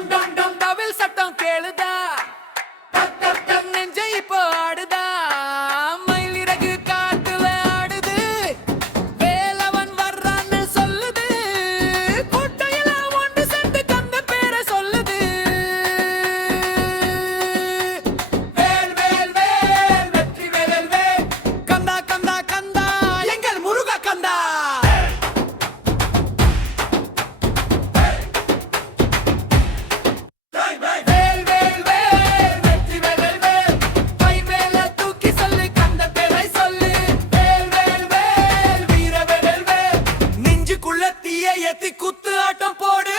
தவில் சத்தம் கேளுதா நெஞ்சை இப்போ ஆடுதா மயிலிறகு காத்துல ஆடுது வேலவன் வர்றான்னு சொல்லுது கூட்டையெல்லாம் ஒன்று சேர்ந்து கந்த பேரை சொல்லுது வேல் வேல் வேல் வெற்றி வேல் வேல் கந்தா கந்தா கந்தா எங்கள் முருக கந்தா குத்து ஆட்டம் போடு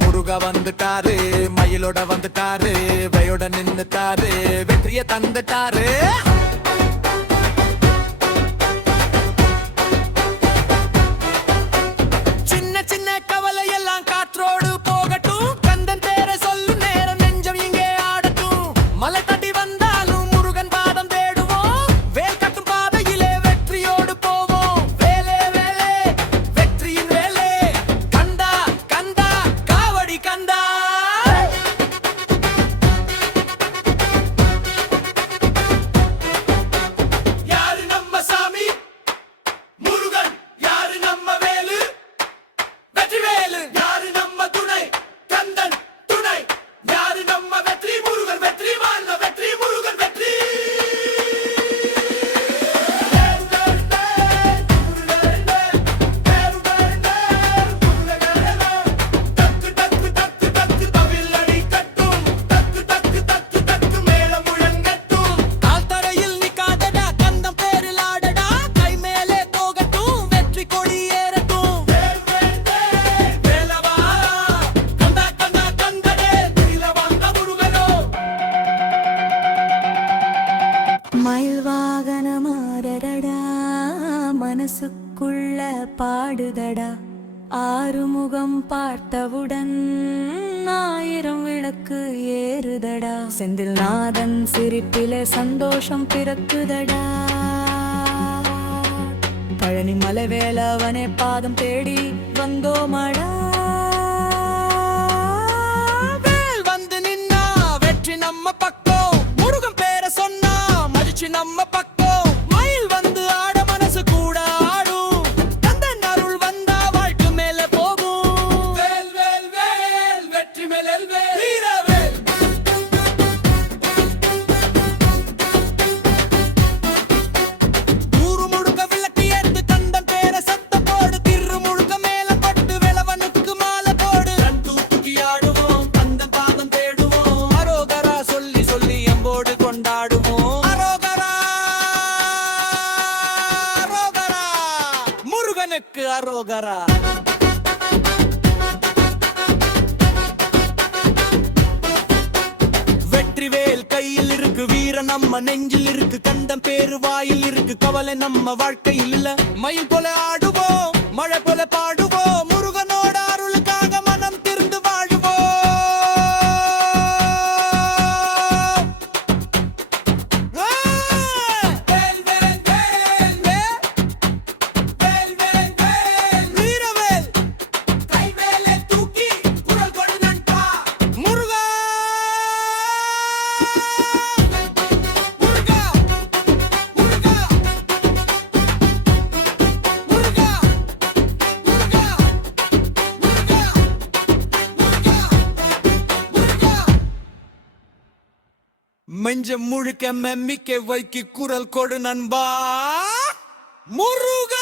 முருக வந்துட்டாரு மயிலோட வந்துட்டாரு வயோட நின்னுட்டாரு வெற்றிய தந்துட்டாரு சின்ன சின்ன கவலை எல்லாம் காற்றோடு போகட்டும் கந்தன் பேரை சொல்லு நேரம் நெஞ்சம் இங்கே ஆடட்டும் மலை தட்டி வந்தாலும் முருகன் பாதம் தேடுவோம் வேல் கட்டும் பாதையிலே வெற்றியோடு போவோம் வேலே வேலே வெற்றியின் வேலே கந்தா கந்தா காவடி கந்தா யாரு நம்ம சாமி முருகன் யாரு நம்ம வேலு வெற்றி வேலு யாரு நம்ம துணை கந்தன் துணை யாரு நம்ம வெற்றி முருகன் வெற்றி வாழ்க வெற்றி முருகன் வெற்றி தக்கு தக்கு தக்கு தக்கு தவில்லடி கட்டும் தக்கு தக்கு தக்கு தக்கு மேல முழங்கட்டும் கால் தரையில் நிக்காதடா கந்தம் பேரில் ஆடடா கை மேலே போகட்டும் வெற்றி கொடி ஏறட்டும் வேலவா கந்தா கந்தா கந்தனே திரில வந்த முருகனோ மயில் வாகனமாரடா மனசுக்குள்ள பாடுதடா ஆறுமுகம் பார்த்தவுடன் ஆயிரம் விளக்கு ஏறுதடா செந்தில் நாதன் சிரிப்பிலே சந்தோஷம் பிறக்குதடா பழனி மலை வேலவனே பாதம் தேடி வந்தோமடா வேல் வந்து நின்னா வெற்றி நம்ம பக்கம் முருகன் பேரை சொன்னா மதிச்சு நம்ம பக்கம் மயில் வந்து ஆட மனசு கூட ஆடும் கந்தன் அருள் வந்தா வாழ்க்கை மேல போகும் வேல் வேல் வேல் வெற்றி மேல் வேல் வீரவேல் ஊரு முழுக்க விளக்கு ஏத்து கந்தன் பேரை சத்தம் போடு திரு முழுக்க மேல பட்டு வேலவனுக்கு மாலை போடு கண் தூக்கி ஆடுவோம் கந்தன் பாதம் தேடுவோம் அரோகரா சொல்லி சொல்லி எம்போடு கொண்டாடுவோம் அரோகரா அரோகரா முருகனுக்கு அரோகரா வெற்றிவேல் கையில் இருக்கு வீர நம்ம நெஞ்சில் இருக்கு கண்டம் பேரு வாயில் இருக்கு கவலை நம்ம வாழ்க்கையில் இல்ல மயில் போல ஆடுவோம் மழை போல பாடுவோம் முருகனோட அருளுக்காக மனம் திருந்து வாழுவோம் வேல் வேல் வேல் வேல் வேல் வேல் வேல் வீரவேல் கைவேலை தூக்கி குரல் கொடு நண்பா முருகா முருகா முருகா முருகா முருகா மஞ்ச முழுக்க மெம்மிக்க வைக்கி குரல் கொடு நண்பா முருகா